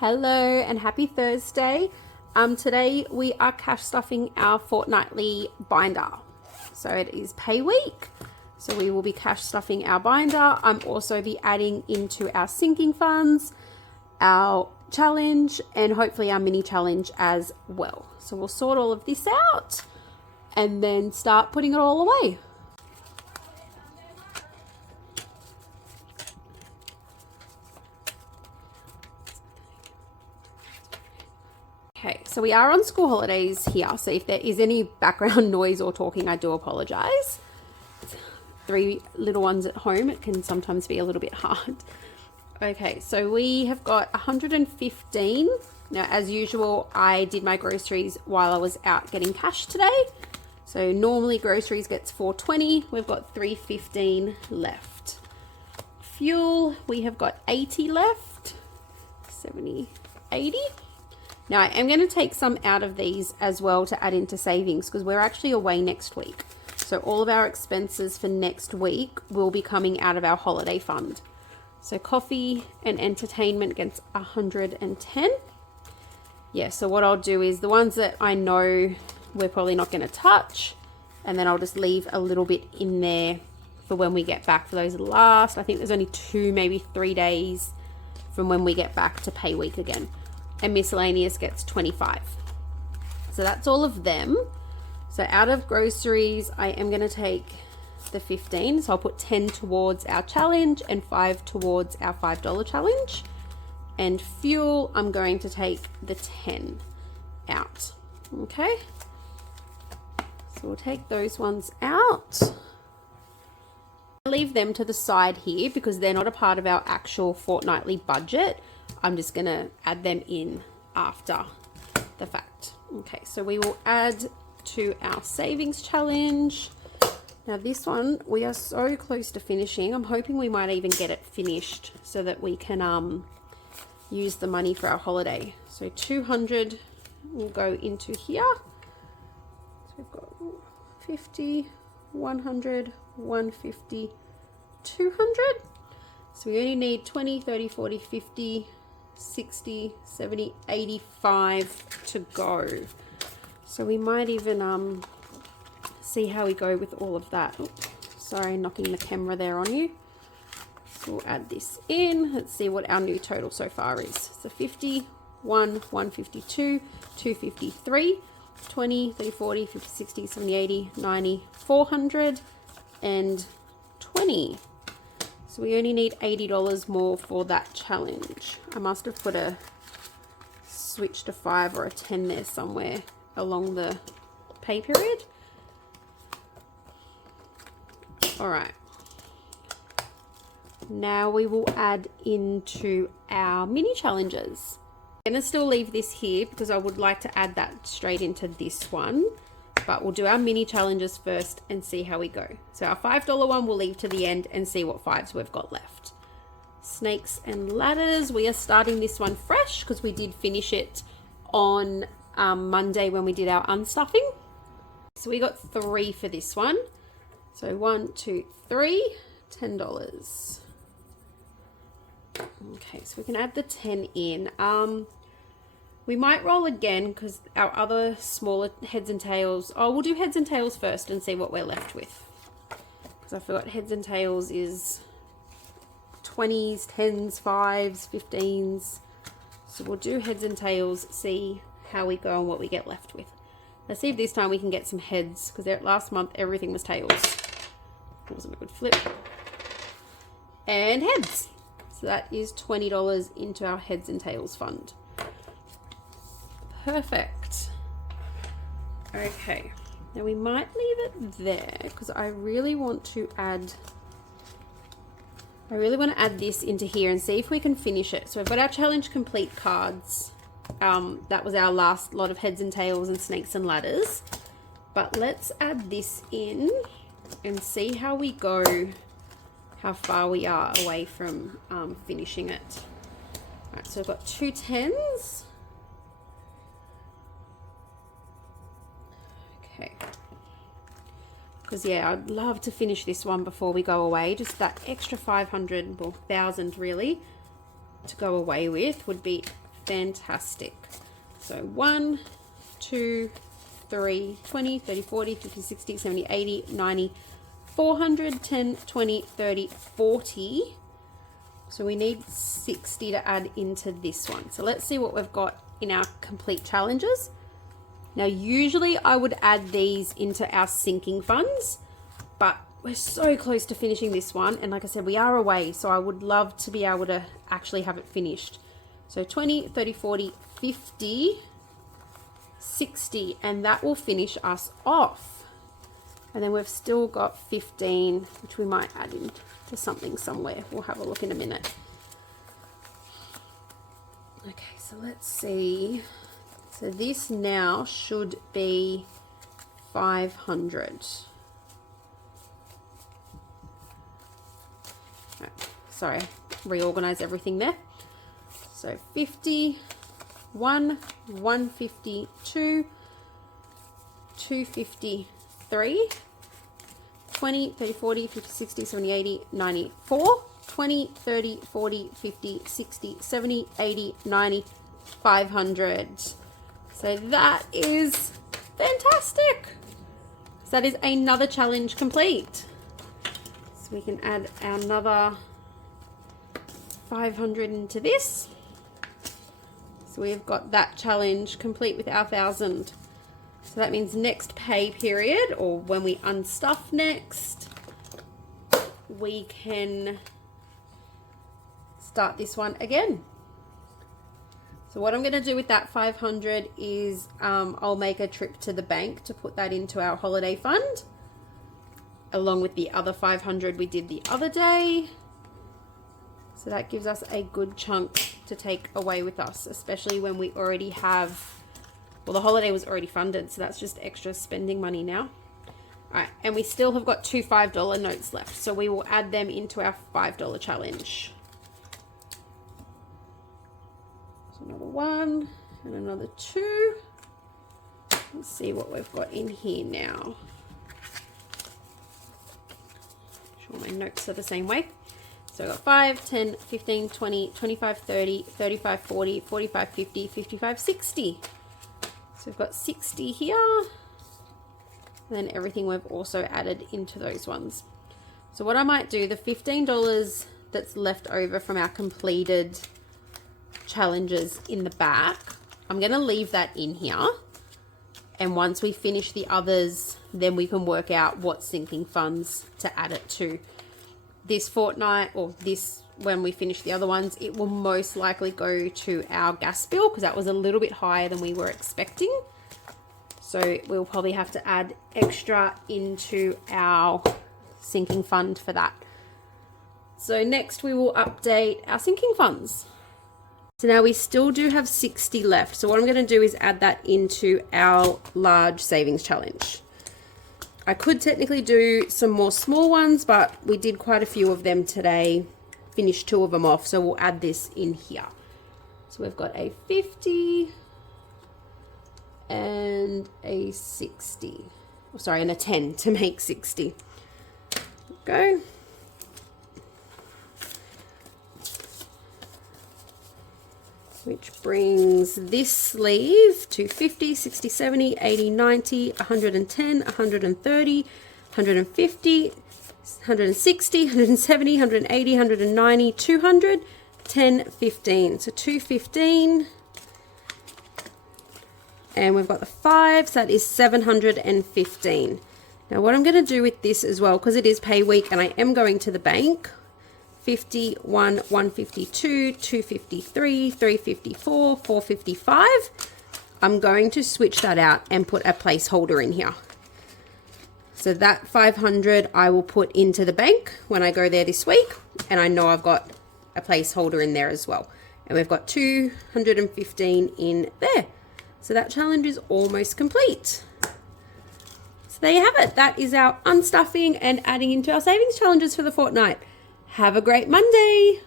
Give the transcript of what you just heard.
Hello and happy Thursday. Today we are cash stuffing our fortnightly binder. So it is pay week. So we will be cash stuffing our binder. I'm also be adding into our sinking funds, our challenge, and hopefully our mini challenge as well. So we'll sort all of this out and then start putting it all away. Okay, so we are on school holidays here, so if there is any background noise or talking, I do apologize. 3 little ones at home, it can sometimes be a little bit hard. Okay, so we have got 115. Now, as usual, I did my groceries while I was out getting cash today. So normally groceries gets $4.20. We've got $3.15 left. Fuel, we have got 80 left. 70, 80. Now I am going to take some out of these as well to add into savings because we're actually away next week. So all of our expenses for next week will be coming out of our holiday fund. So coffee and entertainment gets 110. Yeah, so what I'll do is the ones that I know we're probably not going to touch, and then I'll just leave a little bit in there for when we get back for those last. I think there's only 2, maybe 3 days from when we get back to pay week again. And miscellaneous gets 25. So that's all of them. So out of groceries, I am going to take the 15. So I'll put 10 towards our challenge and 5 towards our $5 challenge. And fuel, I'm going to take the 10 out. Okay. So we'll take those ones out. Leave them to the side here because they're not a part of our actual fortnightly budget. I'm just going to add them in after the fact. Okay, so we will add to our savings challenge. Now this one, we are so close to finishing. I'm hoping we might even get it finished so that we can use the money for our holiday. So 200 will go into here. So we've got 50, 100, 150, 200. So we only need 20, 30, 40, 50, 60, 70, 85 to go. So we might even see how we go with all of that. Oops, sorry, knocking the camera there on you. So we'll add this in. Let's see what our new total so far is. So 50, 152, 253, 20, 30, 40, 50, 60, 70, 80, 90, 400, and 20. So we only need $80 more for that challenge. I must have put a switch to 5 or a 10 there somewhere along the pay period. All right. Now we will add into our mini challenges. I'm going to still leave this here because I would like to add that straight into this one. But we'll do our mini challenges first and see how we go. So our $5 one we'll leave to the end and see what 5s we've got left. Snakes and ladders. We are starting this one fresh because we did finish it on Monday when we did our unstuffing. So we got 3 for this one. So 1, 2, 3, $10. Okay, so we can add the 10 in. We might roll again because our other smaller heads and tails. Oh, we'll do heads and tails first and see what we're left with. Because I forgot heads and tails is 20s, 10s, 5s, 15s. So we'll do heads and tails, see how we go and what we get left with. Let's see if this time we can get some heads because last month everything was tails. It wasn't a good flip. And heads. So that is $20 into our heads and tails fund. Perfect. Okay, now we might leave it there because I really want to add this into here and see if we can finish it. So we've got our challenge complete cards. That was our last lot of heads and tails and snakes and ladders. But let's add this in and see how we go, how far we are away from finishing it. All right, so we've got 2 10s. Okay, because yeah, I'd love to finish this one before we go away. Just that extra 500 or 1,000 really to go away with would be Fantastic. So 1, 2, 3, 20, 30, 40, 50, 60, 70, 80, 90, 400, 10, 20, 30, 40. So we need 60 to add into this one. So let's see what we've got in our complete challenges. Now, usually I would add these into our sinking funds, but we're so close to finishing this one. And like I said, we are away. So I would love to be able to actually have it finished. So 20, 30, 40, 50, 60, and that will finish us off. And then we've still got 15, which we might add in to something somewhere. We'll have a look in a minute. Okay, so let's see. So this now should be 500. Right, sorry, reorganize everything there. So 50, 150, 253, 20, 30, 40, 50, 60, 70, 80, 90, 4, 20, 30, 40, 50, 60, 70, 80, 90, 500. So that is fantastic. So that is another challenge complete. So we can add another 500 into this. So we've got that challenge complete with our 1,000. So that means next pay period, or when we unstuff next, we can start this one again. So what I'm going to do with that 500 is I'll make a trip to the bank to put that into our holiday fund, along with the other 500 we did the other day. So that gives us a good chunk to take away with us, especially when we already have, well, the holiday was already funded, so that's just extra spending money now. All right, and we still have got 2 $5 notes left, so we will add them into our $5 challenge. So another 1 and another 2. Let's see what we've got in here now. Sure my notes are the same way. So I've got 5, 10, 15, 20, 25, 30, 35, 40, 45, 50, 55, 60. So we've got 60 here. And then everything we've also added into those ones. So what I might do, the $15 that's left over from our completed challenges in the back, I'm going to leave that in here. And once we finish the others, then we can work out what sinking funds to add it to. This fortnight, or this, when we finish the other ones, it will most likely go to our gas bill because that was a little bit higher than we were expecting. So we'll probably have to add extra into our sinking fund for that. So next we will update our sinking funds. So now we still do have 60 left. So what I'm going to do is add that into our large savings challenge. I could technically do some more small ones, but we did quite a few of them today, finished 2 of them off, so we'll add this in here. So we've got a 50 and a 60. Oh, sorry, and a 10 to make 60. Go. Which brings this sleeve to 50, 60, 70, 80, 90, 110, 130, 150, 160, 170, 180, 190, 200, 10, 15. So 215. And we've got the 5, so that is 715. Now what I'm going to do with this as well, because it is pay week and I am going to the bank, 51, 152, 253, 354, 455. I'm going to switch that out and put a placeholder in here. So that 500 I will put into the bank when I go there this week, and I know I've got a placeholder in there as well. And we've got 215 in there. So that challenge is almost complete. So there you have it. That is our unstuffing and adding into our savings challenges for the fortnight. Have a great Monday.